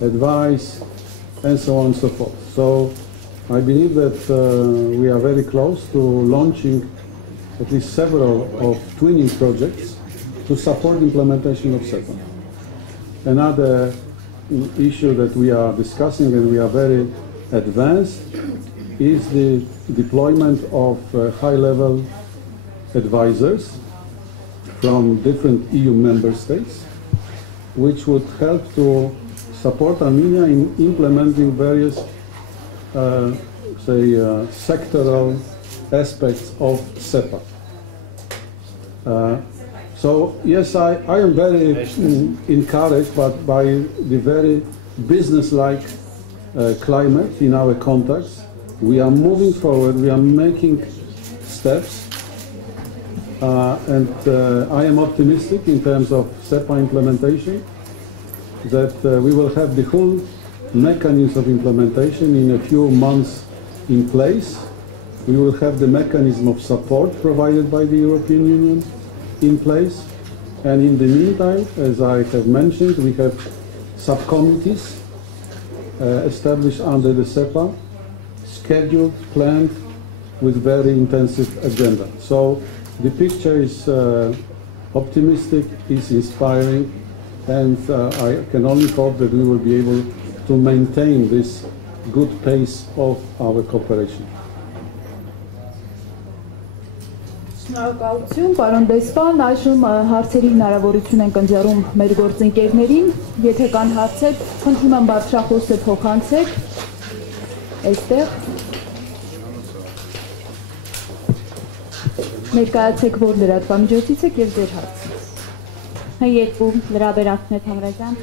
advice, and so on and so forth. So I believe that we are very close to launching at least several of twinning projects to support implementation of SEPA. Another issue that we are discussing, and we are very advanced, is the deployment of high-level advisors from different EU member states, which would help to support Armenia in implementing various, sectoral aspects of SEPA. So yes, I am very encouraged by the very business-like climate in our contacts. We are moving forward, we are making steps, and I am optimistic in terms of SEPA implementation, that we will have the whole mechanism of implementation in a few months in place. We will have the mechanism of support provided by the European Union in place. And in the meantime, as I have mentioned, we have subcommittees established under the SEPA, scheduled, planned, with very intensive agenda. So the picture is optimistic, is inspiring, and I can only hope that we will be able to maintain this good pace of our cooperation. Շնորհակալություն, պարոն Դեսպան, այժմ հարցերի հնարավորություն ենք ընձեռում մեր գործընկերներին, եթե կան հարցեր, խնդրում եմ բարձրախոսը փոխանցեք, այստեղ, ներկայացեք, որ լրատվամիջոցից եք և ձեր հարցը։ Երկու լրաբերակցներ Թամրազյան,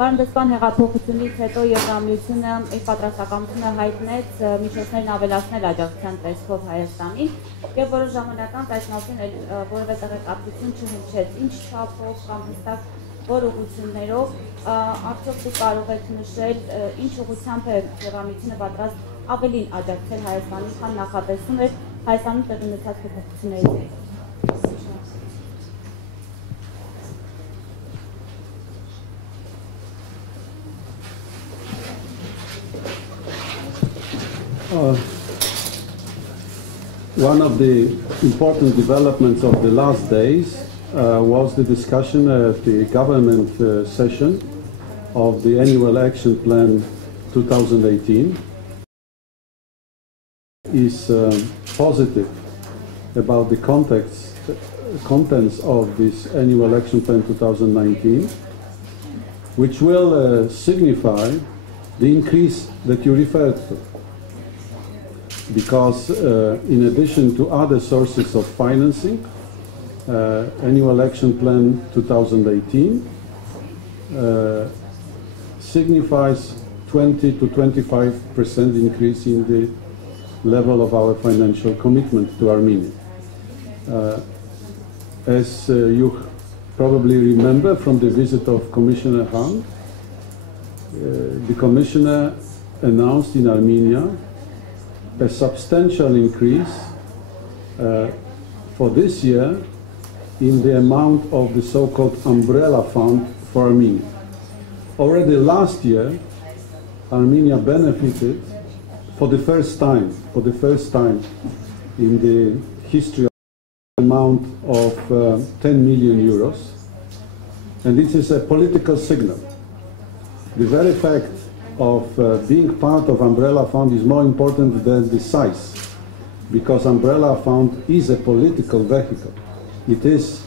պարոն Դեսպան, հեղափոխությունից հետո Եվրամիությունը իր պատրաստակամությունը հայտնեց միջոցներն ավելացնել աջակցության տեսքով Հայաստանին և որոշ ժամանակ անց այս մասին որևէ տեղեկատվություն չհնչեց, ինչ չափով կամ հստակ որ ուղղություններով, արդյոք դուք կարող եք նշել ինչ ուղղությամբ է Եվրամիությունը պատրաստ ավելին աջակցել Հայաստանին, քան նախատեսում էր Հայաստանում տեղի ունեցած փոփոխություններից հետո։ One of the important developments of the last days was the discussion at the government session of the Annual Action Plan 2018. Is positive about the contents of this Annual Action Plan 2019, which will signify the increase that you referred to. Because in addition to other sources of financing, Annual Action Plan 2018 signifies 20 to 25% increase in the level of our financial commitment to Armenia. As you probably remember from the visit of Commissioner Hahn, the Commissioner announced in Armenia a substantial increase for this year in the amount of the so-called umbrella fund for Armenia. Already last year, Armenia benefited for the first time in the history of an amount of 10 million euros. And this is a political signal. The very fact of being part of Umbrella Fund is more important than the size, because Umbrella Fund is a political vehicle. It is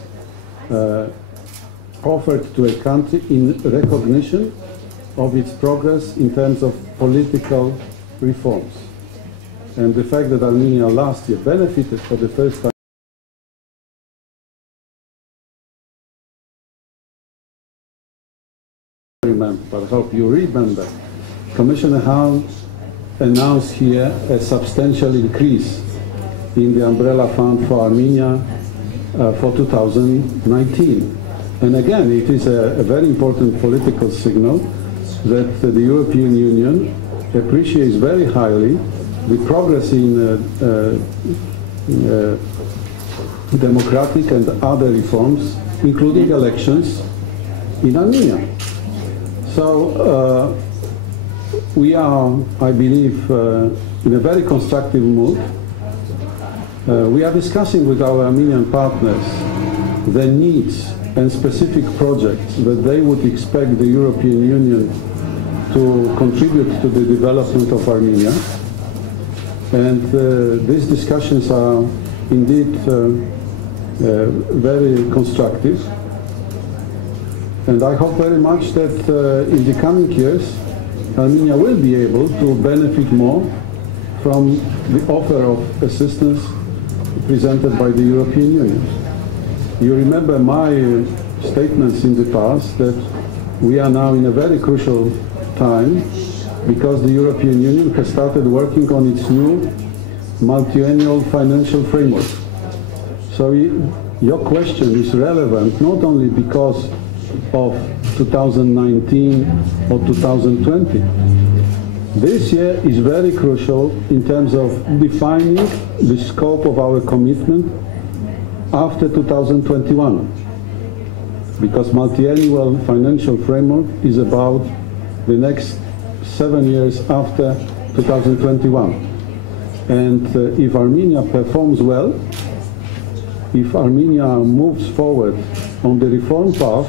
offered to a country in recognition of its progress in terms of political reforms. And the fact that Armenia last year benefited for the first time but I hope you remember, Commissioner Hahn announced here a substantial increase in the umbrella fund for Armenia for 2019. And again, it is a very important political signal that the European Union appreciates very highly the progress in democratic and other reforms, including elections in Armenia. So we are, I believe, in a very constructive mood. We are discussing with our Armenian partners the needs and specific projects that they would expect the European Union to contribute to the development of Armenia. And these discussions are indeed very constructive. And I hope very much that in the coming years, Armenia will be able to benefit more from the offer of assistance presented by the European Union. You remember my statements in the past that we are now in a very crucial time because the European Union has started working on its new multi-annual financial framework. So your question is relevant not only because of 2019 or 2020. This year is very crucial in terms of defining the scope of our commitment after 2021, because multi-annual financial framework is about the next 7 years after 2021. And if Armenia performs well, if Armenia moves forward on the reform path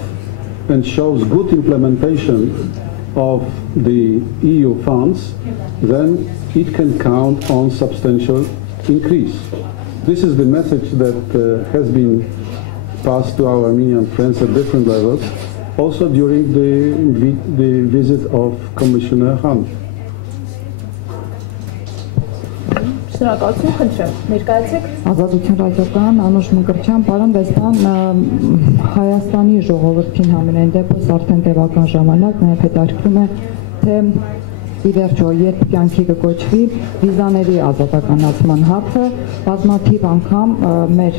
and shows good implementation of the EU funds, then it can count on substantial increase. This is the message that has been passed to our Armenian friends at different levels, also during the visit of Commissioner Hahn. Շնորհակալություն, խնդրեմ, ներկայացեք։ Ազատություն ռադիոկայան, Անուշ Մկրտչյան, պարոն Վեստան, Հայաստանի ժողովրդին համենայն դեպս արդեն տևական ժամանակ նաև հետաքրքրում է, թե ի վերջո երբ կյանքի կկոչվի վիզաների ազատականացման հարցը, բազմաթիվ անգամ մեր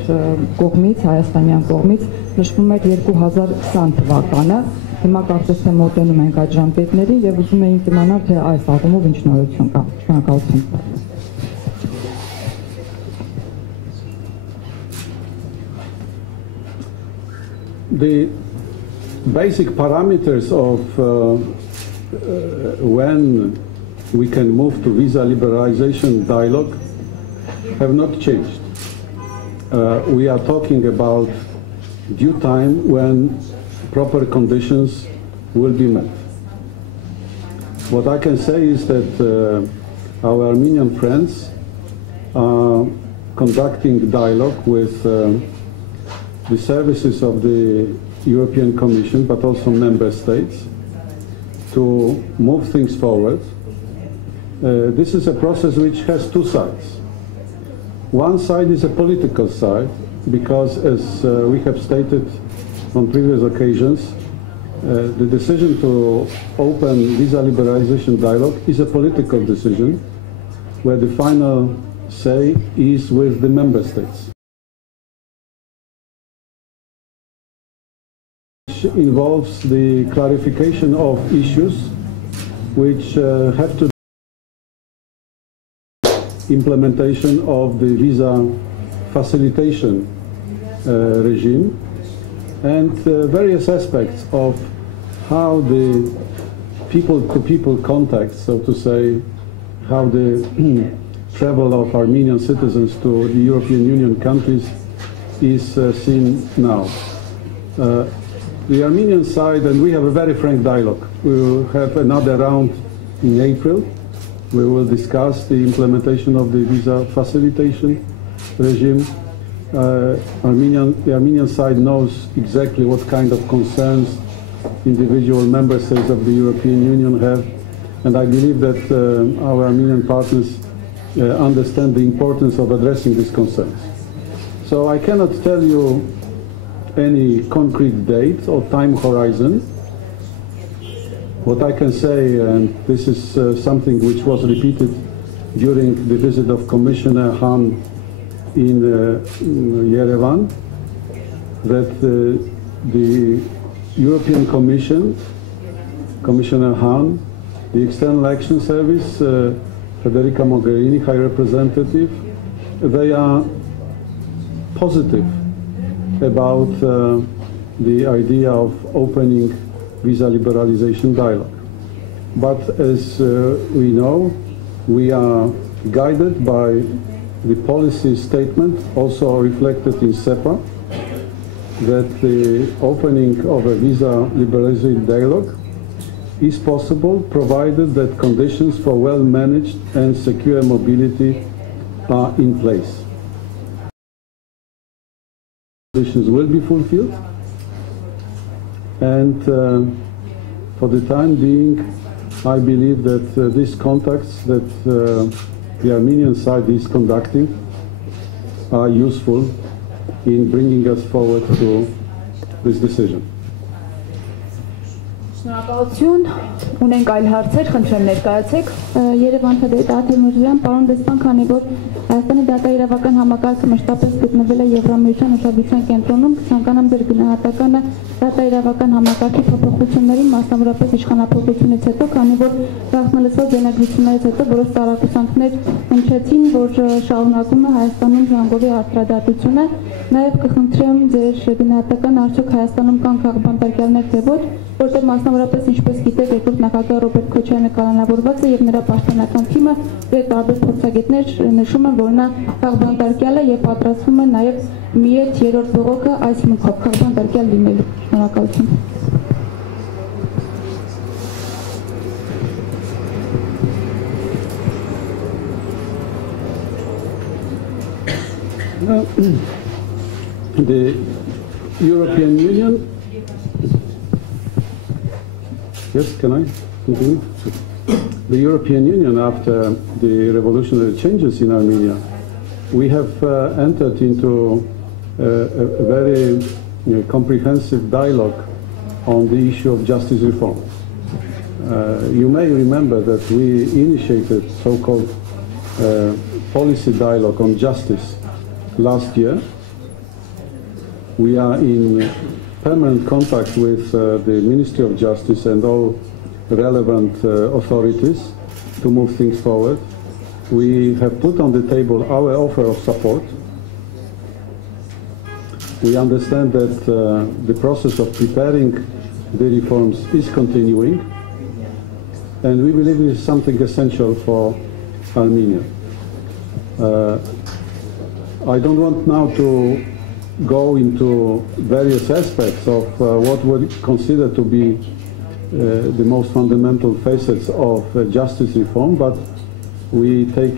կողմից, հայաստանյան կողմից նշվում էր 2020 թվականը, հիմա կարծես թե մոտենում ենք այդ ժամկետներին եւ ուզում էինք իմանալ, թե այս առումով ինչ նորություն կա։ Շնորհակալություն։ The basic parameters of when we can move to visa liberalization dialogue have not changed. We are talking about due time when proper conditions will be met. What I can say is that our Armenian friends are conducting dialogue with the services of the European Commission, but also member states, to move things forward. This is a process which has two sides. One side is a political side, because as we have stated on previous occasions, the decision to open visa liberalization dialogue is a political decision, where the final say is with the member states. Involves the clarification of issues which have to do with implementation of the visa facilitation regime and various aspects of how the people-to-people contact, so to say, how the travel of Armenian citizens to the European Union countries is seen now. The Armenian side, and we have a very frank dialogue. We will have another round in April. We will discuss the implementation of the visa facilitation regime. The Armenian side knows exactly what kind of concerns individual member states of the European Union have, and I believe that our Armenian partners understand the importance of addressing these concerns. So I cannot tell you any concrete date or time horizon. What I can say, and this is something which was repeated during the visit of Commissioner Hahn in Yerevan, that the European Commission, Commissioner Hahn, the External Action Service, Federica Mogherini, High Representative, they are positive about the idea of opening visa liberalization dialogue. But as we know, we are guided by the policy statement, also reflected in SEPA, that the opening of a visa liberalization dialogue is possible provided that conditions for well-managed and secure mobility are in place. Conditions will be fulfilled, and for the time being, I believe that these contacts that the Armenian side is conducting are useful in bringing us forward to this decision. Շնորհակալություն, ունենք այլ հարցեր, խնդրեմ ներկայացեք։ Երևան Թադեյ, պարոն դեսպան, քանի որ Հայաստանի դատաիրավական համակարգը մշտապես գտնվել է Եվրամիության ուշադրության կենտրոնում, ցանկանում ձեր գնահատականը դատաիրավական համակարգի փոփոխություններին, մասնավորապես իշխանափոխությունից հետո, քանի որ գաղտնալսված ձեռնարկություններից հետո որոշ տարակուսանքներ հնչեցին, որ շարունակում է Հայաստանում ժանգովի արդարադատությունը, նաև կխնդրեմ ձեր գնահատական արդյոք Հայաստանում կան քաղբանտարկյալներ թե ոչ, որտեղ մասնավորապես ինչպես գիտեք, երկրորդ նախագահ Ռոբերտ Քոչարյանը կալանավորված է եւ նրա պաշտպանական թիմը եւ տարբեր փորձագետներ նշում են, որ նա քաղբանտարկյալ է եւ պատրաստվում է նաեւ միետ երրորդ բողոքը այս մտքով քաղբանտարկյալ լինելու։ Շնորհակալություն։ The European Union. Yes, can I continue? The European Union, after the revolutionary changes in Armenia, we have entered into a very comprehensive dialogue on the issue of justice reform. You may remember that we initiated so-called policy dialogue on justice last year. We are in permanent contact with the Ministry of Justice and all relevant authorities to move things forward. We have put on the table our offer of support. We understand that the process of preparing the reforms is continuing, and we believe it is something essential for Armenia. I don't want now to go into various aspects of what we consider to be the most fundamental facets of justice reform, but we take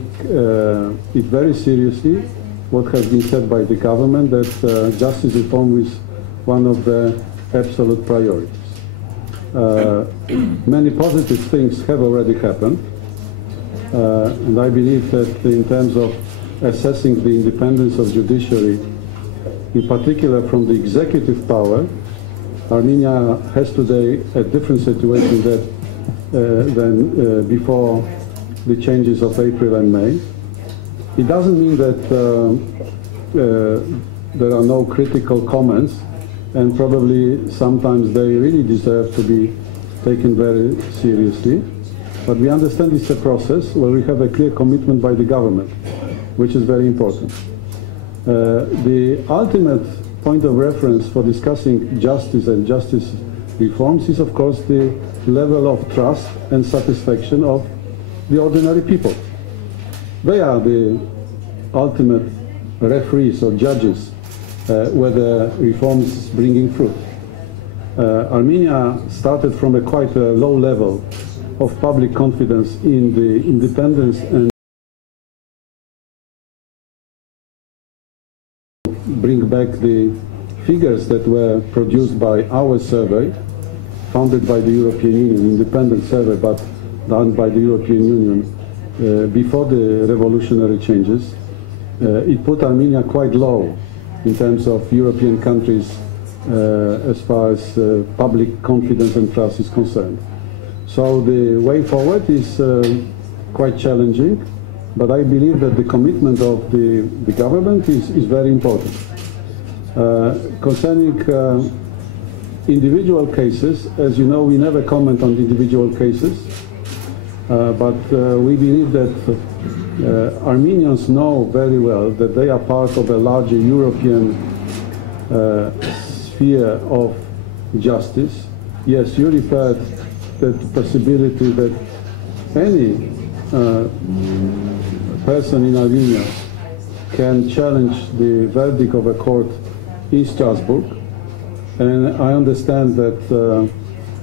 it very seriously, what has been said by the government, that justice reform is one of the absolute priorities. Many positive things have already happened, and I believe that in terms of assessing the independence of judiciary, in particular from the executive power, Armenia has today a different situation than before the changes of April and May. It doesn't mean that there are no critical comments, and probably sometimes they really deserve to be taken very seriously. But we understand it's a process where we have a clear commitment by the government, which is very important. The ultimate point of reference for discussing justice and justice reforms is, of course, the level of trust and satisfaction of the ordinary people. They are the ultimate referees or judges whether reforms is bringing fruit. Armenia started from a quite a low level of public confidence in the independence and bring back the figures that were produced by our survey, funded by the European Union, independent survey, but done by the European Union before the revolutionary changes. It put Armenia quite low in terms of European countries as far as public confidence and trust is concerned. So the way forward is quite challenging, but I believe that the commitment of the government is very important. Concerning individual cases, as you know, we never comment on individual cases, but we believe that Armenians know very well that they are part of a larger European sphere of justice, yes, you referred to the possibility that any person in Armenia can challenge the verdict of a court in Strasbourg. And I understand that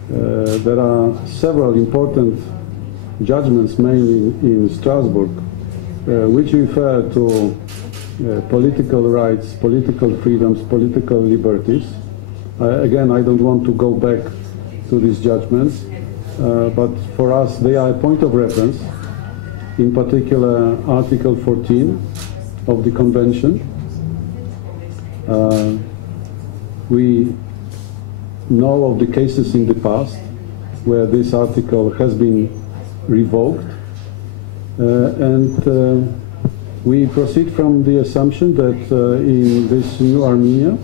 there are several important judgments made in Strasbourg which refer to political rights, political freedoms, political liberties. Again, I don't want to go back to these judgments, but for us they are a point of reference, in particular Article 14 of the Convention. We know of the cases in the past where this article has been revoked, and we proceed from the assumption that in this new Armenia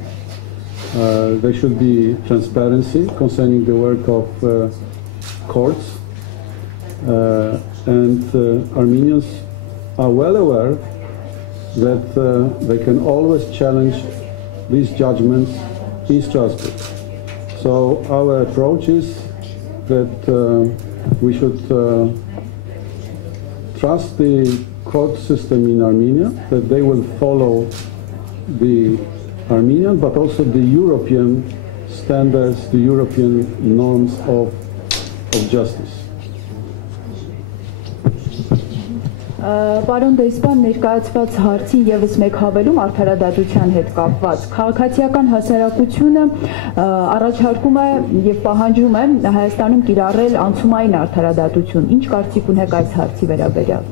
there should be transparency concerning the work of courts, and Armenians are well aware that they can always challenge these judgments in Strasbourg. So our approach is that we should trust the court system in Armenia, that they will follow the Armenian but also the European standards, the European norms of justice. Պարոն դեսպան, ներկայացված հարցին եւս մեկ հավելում արդարադատության հետ կապված։ Քաղաքացիական հասարակությունը առաջարկում է եւ պահանջում է Հայաստանում կիրառել անցումային արդարադատություն։ Ինչ կարծիք ունեք այս հարցի վերաբերյալ։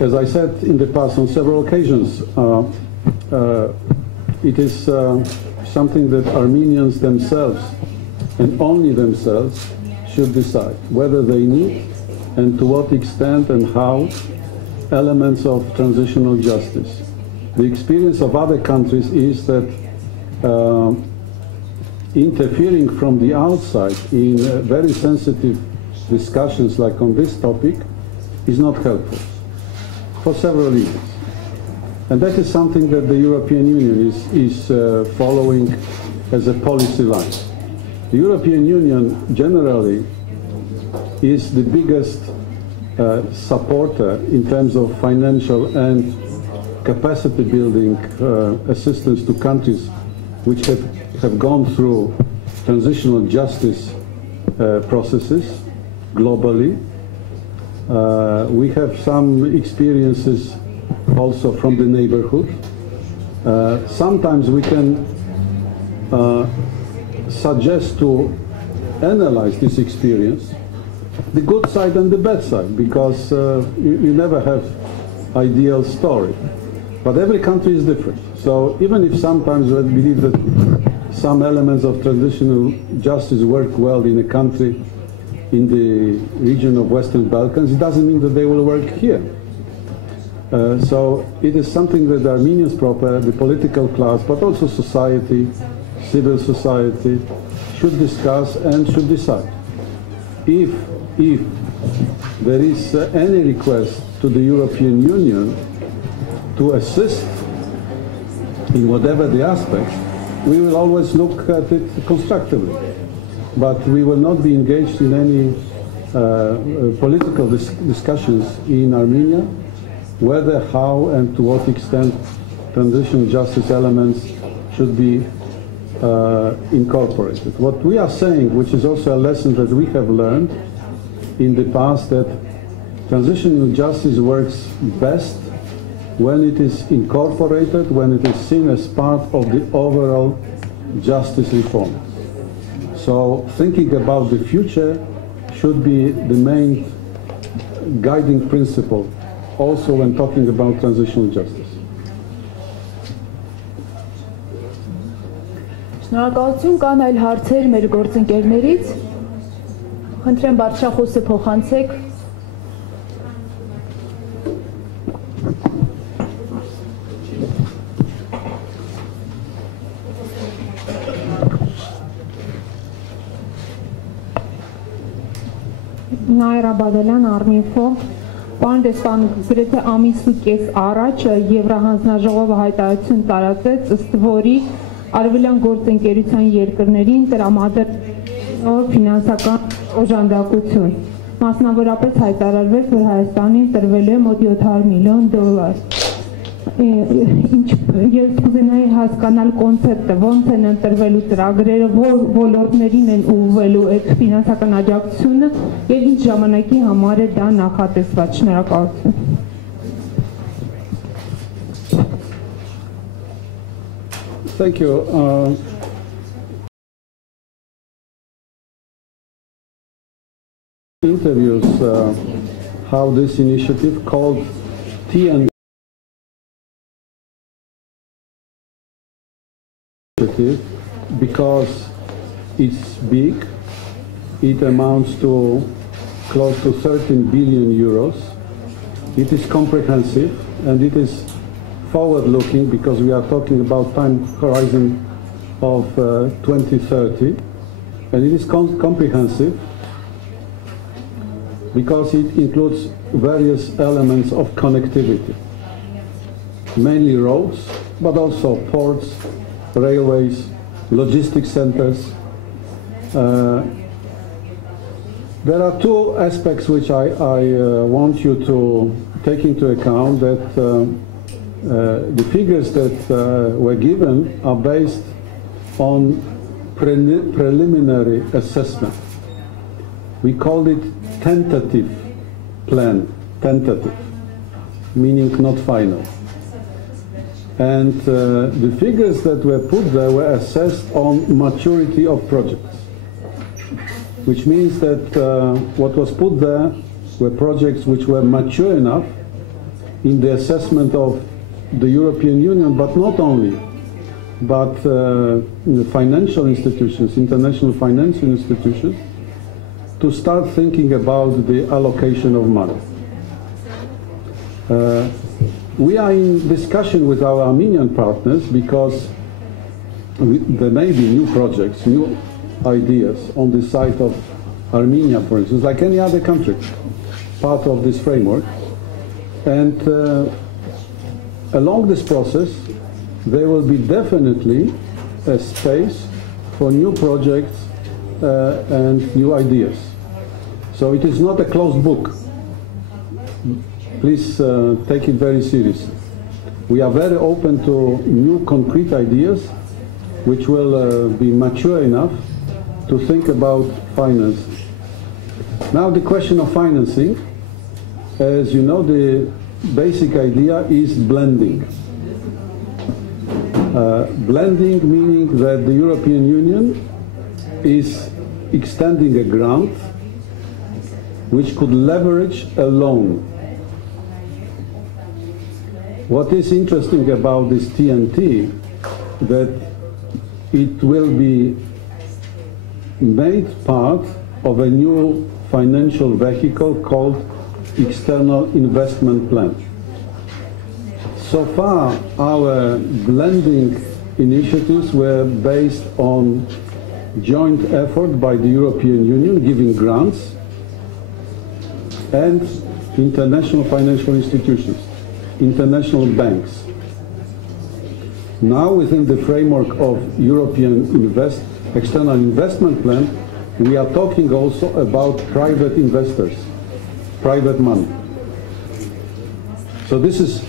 As I said in the past on several occasions, it is something that Armenians themselves and only themselves should decide whether they need and to what extent and how elements of transitional justice. The experience of other countries is that interfering from the outside in very sensitive discussions like on this topic is not helpful for several reasons. And that is something that the European Union is following as a policy line. The European Union generally is the biggest supporter in terms of financial and capacity building assistance to countries which have gone through transitional justice processes globally. We have some experiences also from the neighborhood. Sometimes we can suggest to analyze this experience, the good side and the bad side, because you never have ideal story. But every country is different. So even if sometimes we believe that some elements of transitional justice work well in a country in the region of Western Balkans, it doesn't mean that they will work here. So it is something that the Armenians proper, the political class, but also society, civil society, should discuss and should decide. If there is any request to the European Union to assist in whatever the aspects, we will always look at it constructively. But we will not be engaged in any political discussions in Armenia, whether, how, and to what extent transitional justice elements should be incorporated. What we are saying, which is also a lesson that we have learned in the past, that transitional justice works best when it is incorporated, when it is seen as part of the overall justice reform. So thinking about the future should be the main guiding principle also when talking about transitional justice. Շնորհակալություն, կան այլ հարցեր մեր գործընկերներից։ Խնդրեմ բարձրախոսը փոխանցեք։ Նայրա Բադալյան, Արմինֆո, Պարոն դեսպան, գրեթե ամիս ու կես առաջ Եվրահանձնաժողովը հայտարարություն տարածեց, ըստ որի արևելյան գործընկերության երկրներին տրամադրել ֆինանսական օժանդակություն։ Մասնավորապես հայտարարվեց, որ Հայաստանին տրվել է մոտ $700 միլիոն։ Ես կուզենայի հասկանալ կոնցեպտը, ոնց են ընտրվելու ծրագրերը, որ ոլորտներին են ուղղվելու այդ ֆինանսական աջակցությունը եւ ինչ ժամանակի համար է դա նախատեսված։ Շնորհակալություն։ Thank you. Interviews how this initiative called TN because it's big, it amounts to close to 13 billion euros. It is comprehensive and it is forward-looking because we are talking about time horizon of 2030, and it is comprehensive because it includes various elements of connectivity, mainly roads, but also ports, railways, logistics centers. There are two aspects which I want you to take into account, that the figures that were given are based on preliminary assessment. We called it tentative plan, tentative, meaning not final. And the figures that were put there were assessed on maturity of projects, which means that what was put there were projects which were mature enough in the assessment of the European Union, but not only, but the financial institutions, international financial institutions, to start thinking about the allocation of money. We are in discussion with our Armenian partners because there may be new projects, new ideas on the side of Armenia, for instance, like any other country, part of this framework. And along this process, there will be definitely a space for new projects and new ideas. So it is not a closed book. Please take it very seriously. We are very open to new concrete ideas which will be mature enough to think about finance. Now the question of financing, as you know, the basic idea is blending. Blending meaning that the European Union is extending a grant which could leverage a loan. What is interesting about this TNT, that it will be made part of a new financial vehicle called External Investment Plan. So far, our blending initiatives were based on joint effort by the European Union giving grants and international financial institutions, international banks. Now, within the framework of European External Investment Plan, we are talking also about private investors, private money. So this is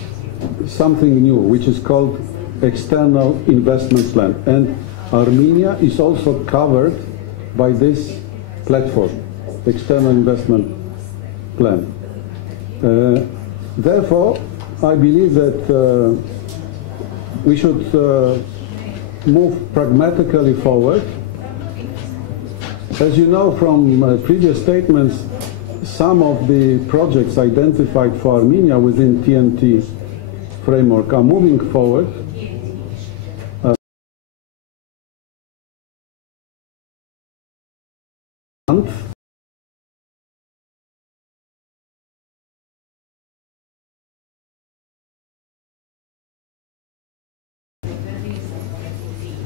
something new, which is called External Investment Plan. And Armenia is also covered by this platform, External Investment Plan. Therefore, I believe that we should move pragmatically forward. As you know from previous statements, some of the projects identified for Armenia within TNT framework are moving forward.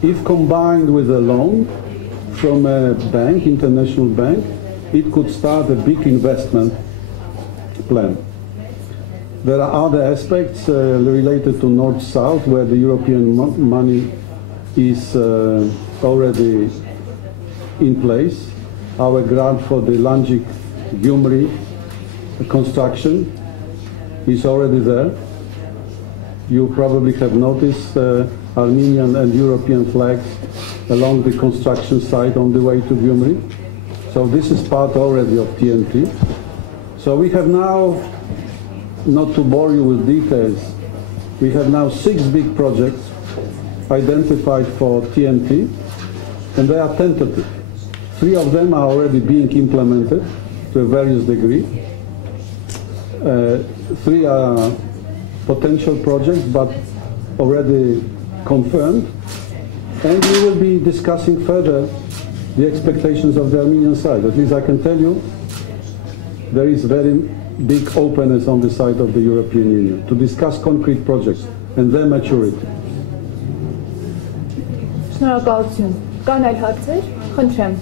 If combined with a loan from a bank, international bank, it could start a big investment plan. There are other aspects related to North-South, where the European money is already in place. Our grant for the Lanjik-Gyumri construction is already there. You probably have noticed Armenian and European flags along the construction site on the way to Gyumri. So this is part already of TNT. So we have now, not to bore you with details, we have now 6 big projects identified for TNT, and they are tentative. 3 of them are already being implemented to a various degree. 3 are potential projects, but already confirmed. And we will be discussing further the expectations of the Armenian side. At least I can tell you, there is very big openness on the side of the European Union to discuss concrete projects and their maturity. Շնորհակալություն։ Կան այլ հարցեր։ Խնդրեմ,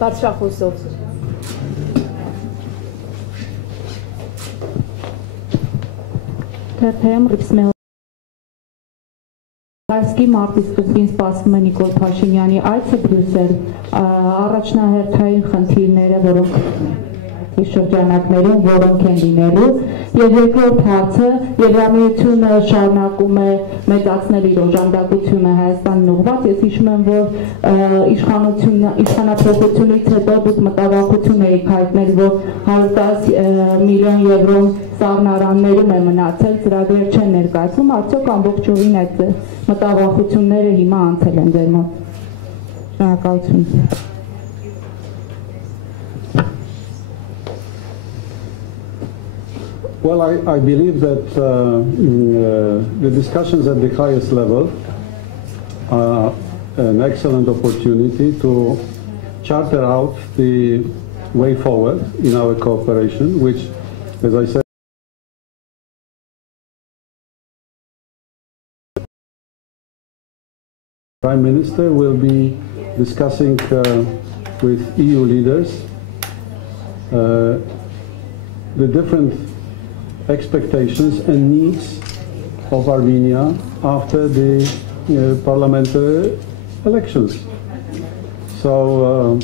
բարձրախոսով։ Թեփեմ ռիփսմե Այսքի մարտի սկզբին սպասվում է Նիկոլ Փաշինյանի այցը Բրյուսել, առաջնահերթային խնդիրները, որոնք շրջանակներում, որոնք են լինելու, եւ երկրորդ հարցը Եվրամիությունը շարունակում է մեծացնել իր օժանդակությունը Հայաստանին ուղղված։ Ես հիշում եմ, որ իշխանափոխությունից հետո դուք մտավախություն եք հայտնել, որ 110 միլիոն եվրո սառնարաններում է մնացել, ծրագրեր չեն ներկայացվում, արդյոք ամբողջովին այդ մտավախությունները հիմա անցել են ձեր մոտ։ Շնորհակալություն։ Well, I believe that the discussions at the highest level are an excellent opportunity to charter out the way forward in our cooperation, which, as I said, Prime Minister will be discussing with EU leaders the different expectations and needs of Armenia after the parliamentary elections. So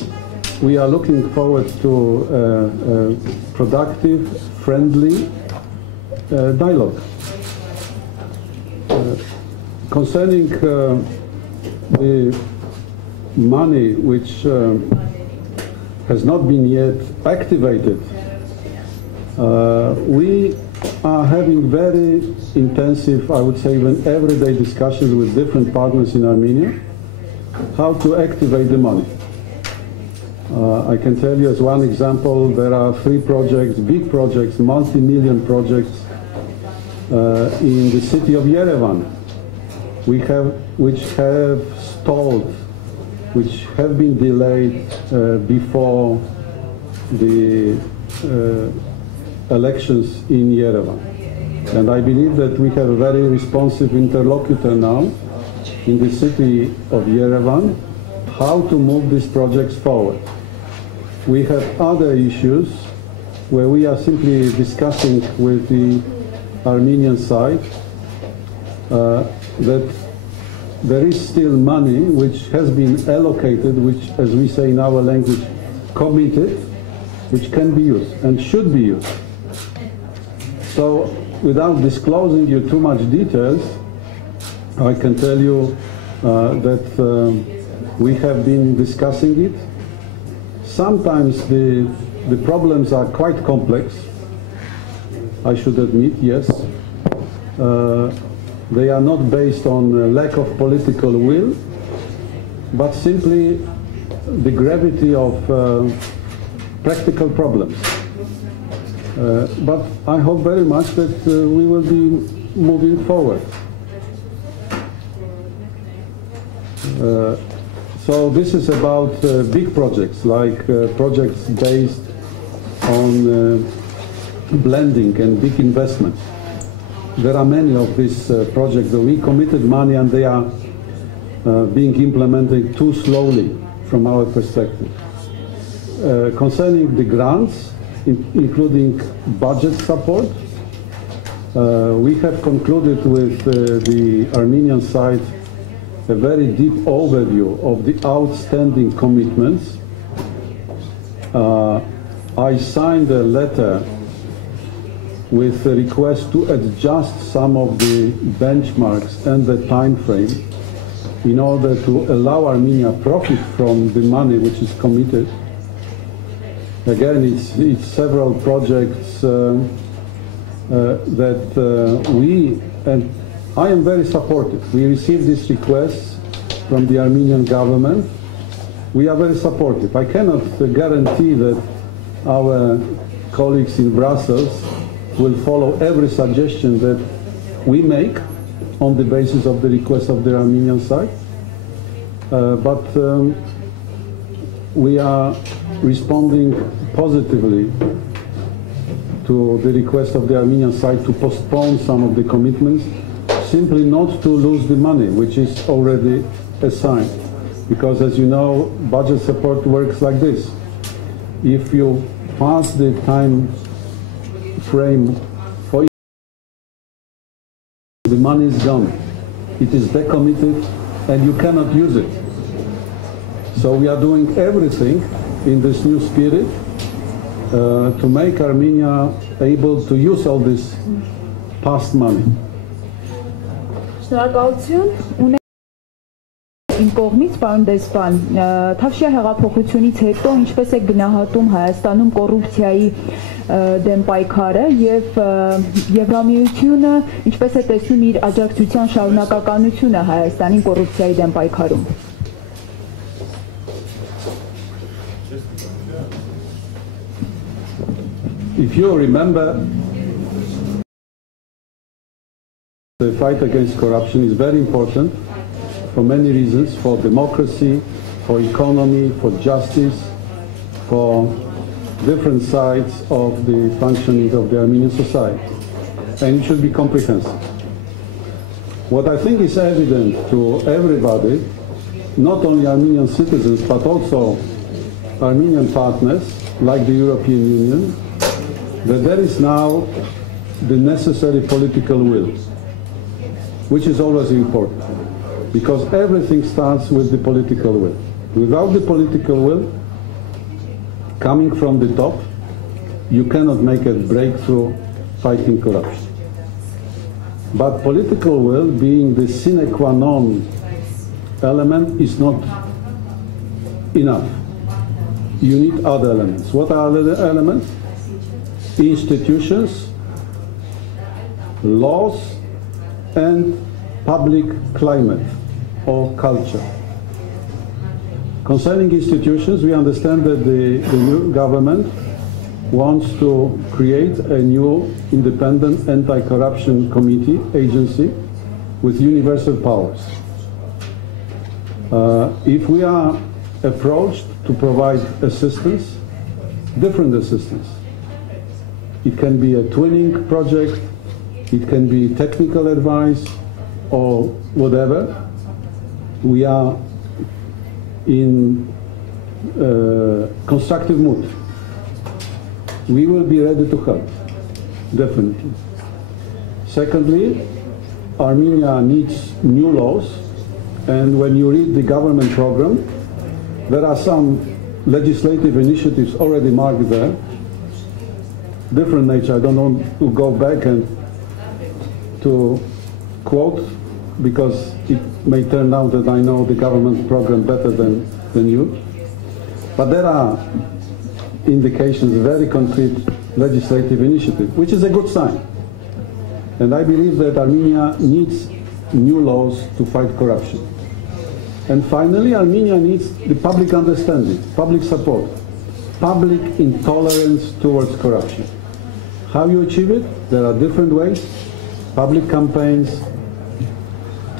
we are looking forward to a productive, friendly dialogue. Concerning the money which has not been yet activated, we are having very intensive, I would say even everyday discussions with different partners in Armenia, how to activate the money. I can tell you as one example, there are 3 projects, big projects, multi-million projects in the city of Yerevan, which have stalled, which have been delayed before the elections in Yerevan. And I believe that we have a very responsive interlocutor now in the city of Yerevan, how to move these projects forward. We have other issues where we are simply discussing with the Armenian side that there is still money which has been allocated, which, as we say in our language, committed, which can be used and should be used. So, without disclosing you too much details, I can tell you that we have been discussing it. Sometimes the problems are quite complex, I should admit, yes. They are not based on lack of political will, but simply the gravity of practical problems. But I hope very much that we will be moving forward. So this is about big projects, like projects based on blending and big investments. There are many of these projects that we committed money and they are being implemented too slowly from our perspective. Concerning the grants, including budget support, we have concluded with the Armenian side a very deep overview of the outstanding commitments. I signed a letter with a request to adjust some of the benchmarks and the time frame in order to allow Armenia profit from the money which is committed. Again, it's several projects that we, and I am very supportive. We received these requests from the Armenian government. We are very supportive. I cannot guarantee that our colleagues in Brussels will follow every suggestion that we make on the basis of the request of the Armenian side. But we are responding positively to the request of the Armenian side to postpone some of the commitments, simply not to lose the money, which is already assigned. Because as you know, budget support works like this. If you pass the time frame for it, the money is gone. It is decommitted and you cannot use it. So we are doing everything in this new spirit to make Armenia able to use all this past money. Շնորհակալություն։ Իմ կողմից, պարոն դեսպան, Թավշյա հեղափոխությունից հետո ինչպես է գնահատում Հայաստանում կոռուպցիայի դեմ պայքարը եւ Եվրամիությունը ինչպես է տեսնում իր աջակցության շարունակականությունը Հայաստանին կոռուպցիայի դեմ պայքարում։ If you remember, the fight against corruption is very important for many reasons, for democracy, for economy, for justice, for different sides of the functioning of the Armenian society. And it should be comprehensive. What I think is evident to everybody, not only Armenian citizens, but also Armenian partners, like the European Union, that there is now the necessary political will, which is always important, because everything starts with the political will. Without the political will, coming from the top, you cannot make a breakthrough fighting corruption. But political will, being the sine qua non element, is not enough. You need other elements. What are the elements? Institutions, laws, and public climate or culture. Concerning institutions, we understand that the new government wants to create a new independent anti-corruption committee agency with universal powers. If we are approached to provide assistance, different assistance, it can be a twinning project, it can be technical advice, or whatever. We are in constructive mood. We will be ready to help, definitely. Secondly, Armenia needs new laws, and when you read the government program, there are some legislative initiatives already marked there, different nature. I don't want to go back and to quote, because it may turn out that I know the government program better than you. But there are indications, very concrete legislative initiative, which is a good sign. And I believe that Armenia needs new laws to fight corruption. And finally, Armenia needs the public understanding, public support, public intolerance towards corruption. How you achieve it? There are different ways: public campaigns,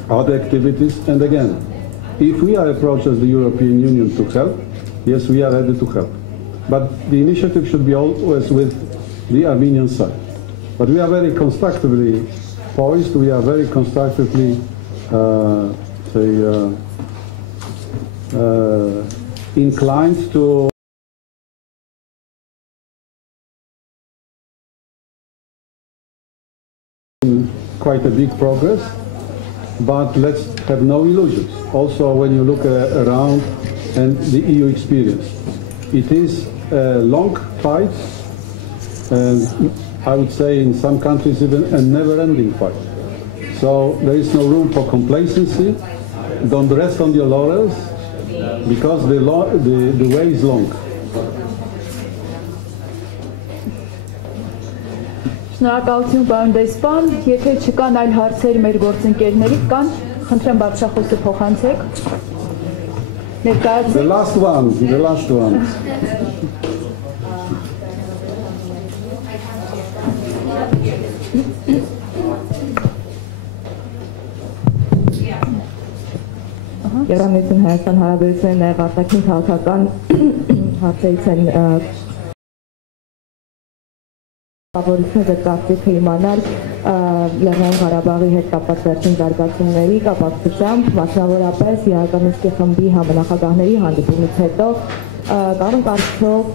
other activities, and again, if we are approached as the European Union to help, yes, we are ready to help. But the initiative should be always with the Armenian side. But we are very constructively poised, we are very constructively inclined to quite a big progress, but let's have no illusions. Also, when you look around and the EU experience, it is a long fight, and I would say in some countries even a never-ending fight. So there is no room for complacency. Don't rest on your laurels, because the way is long. Շնորհակալություն պարոն դեսպան, եթե չկան այլ հարցեր մեր գործընկերներից կան, խնդրեմ բարձրախոսը փոխանցեք։ The last one, the last one. Եվրամիություն Հայաստան հարաբերությունների նաև արտաքին քաղաքական հարցերից են Կապորությունը կարծիքը իմանալ Լեռնային Ղարաբաղի հետ կապված վերջին զարգացումների կապակցությամբ, մասնավորապես Յակոմինսկի խմբի համանախագահների հանդիպումից հետո կարող արդյոք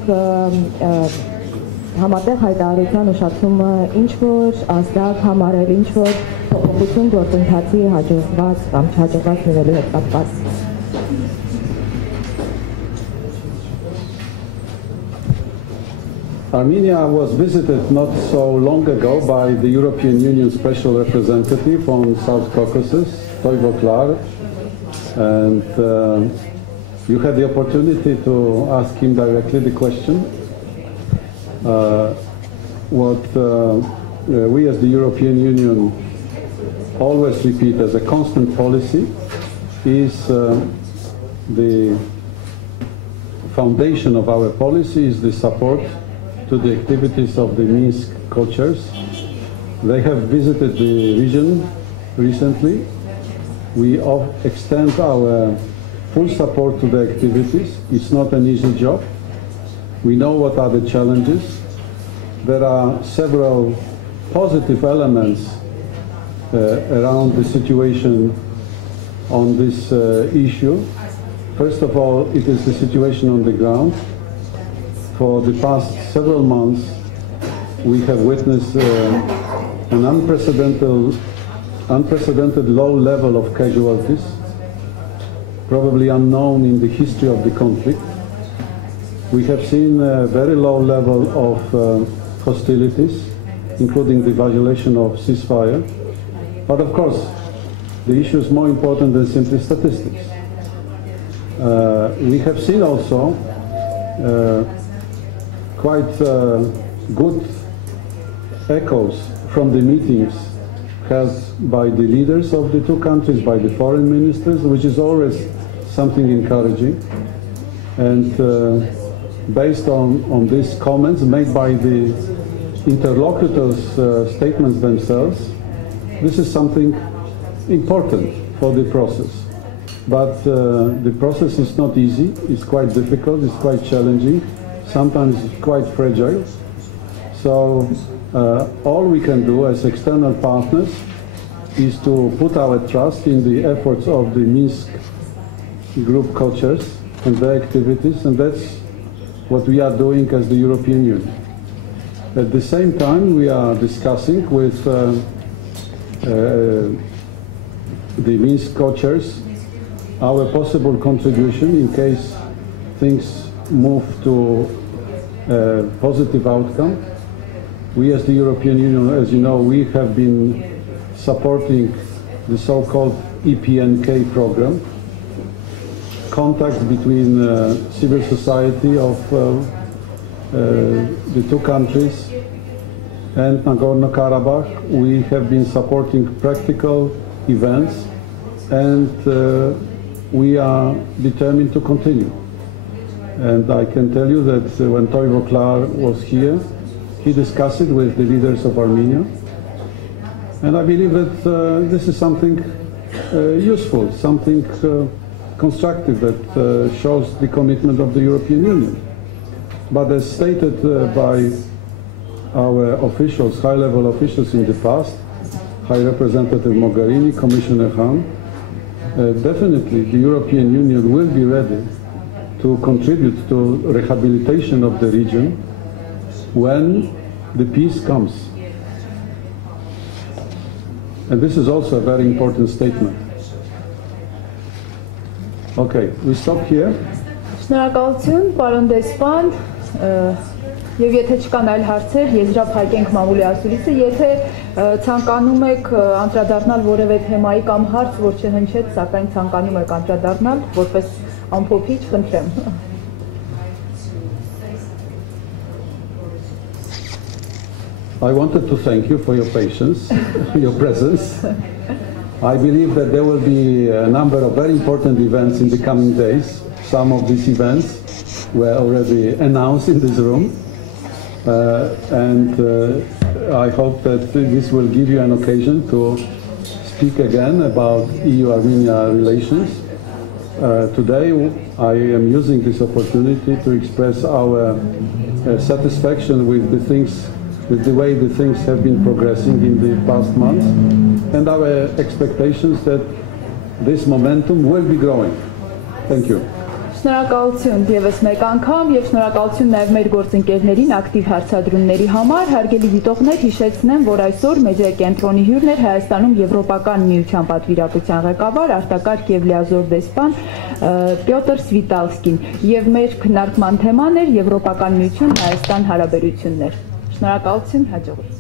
համատեղ հայտարարության ուշացումը ինչ-որ ազդակ համարել, ինչ-որ փոփոխություն գործընթացի հաջողված կամ չհաջողված լինելու հետ կապված։ Armenia was visited not so long ago by the European Union Special Representative on South Caucasus, ՈՒՂԻՂ, and you had the opportunity to ask him directly the question. What we as the European Union always repeat as a constant policy is the foundation of our policy is the support to the activities of the Minsk co-chairs. They have visited the region recently. We extend our full support to the activities. It's not an easy job. We know what are the challenges. There are several positive elements around the situation on this issue. First of all, it is the situation on the ground. For the past several months, we have witnessed an unprecedented low level of casualties, probably unknown in the history of the conflict. We have seen a very low level of hostilities, including the violation of ceasefire. But of course, the issue is more important than simply statistics. We have seen also quite good echoes from the meetings held by the leaders of the two countries, by the foreign ministers, which is always something encouraging. And based on these comments made by the interlocutors' statements themselves, this is something important for the process. But the process is not easy, it's quite difficult, it's quite challenging, sometimes quite fragile. So all we can do as external partners is to put our trust in the efforts of the Minsk group co-chairs and their activities, and that's what we are doing as the European Union. At the same time, we are discussing with the Minsk co-chairs our possible contribution in case things move to a positive outcome. We as the European Union, as you know, we have been supporting the so-called EPNK program, contacts between civil society of the two countries and Nagorno-Karabakh. We have been supporting practical events, and we are determined to continue. And I can tell you that when ΟΥΓΙΓ was here, he discussed it with the leaders of Armenia. And I believe that this is something useful, something constructive that shows the commitment of the European Union. But as stated by our officials, high-level officials in the past, High Representative Mogherini, Commissioner Hahn, definitely the European Union will be ready to contribute to rehabilitation of the region when the peace comes. And this is also a very important statement. Okay, we stop here. Շնորհակալություն, պարոն դեսպան, եւ եթե չկան այլ հարցեր, եզրափակենք մամուլի ասուլիսը, եթե ցանկանում եք անդրադառնալ որևէ թեմայի կամ հարց, որ չհնչեց, սակայն ցանկանում եք անդրադառնալ, որպես ամփոփիչ, խնդրեմ։ I wanted to thank you for your patience, your presence. I believe that there will be a number of very important events in the coming days. Some of these events were already announced in this room. I hope that this will give you an occasion to speak again about EU-Armenia relations. Today, I am using this opportunity to express our satisfaction with the way the things have been progressing in the past months, and our expectations that this momentum will be growing. Thank you. Շնորհակալություն եւս մեկ անգամ եւ շնորհակալություն նաեւ մեր գործընկերներին ակտիվ հարցադրումների համար։ Հարգելի դիտողներ, հիշեցնեմ, որ այսօր մեդիա կենտրոնի հյուրն էր Հայաստանում Եվրոպական միության պատվիրակության ղեկավար, արտակարգ եւ լիազոր դեսպան Պյոտր Սվիտալսկին եւ մեր քննարկման թեման էր Եվրոպական միություն Հայաստան հարաբերություններ։ Շնորհակալություն, հաջողություն։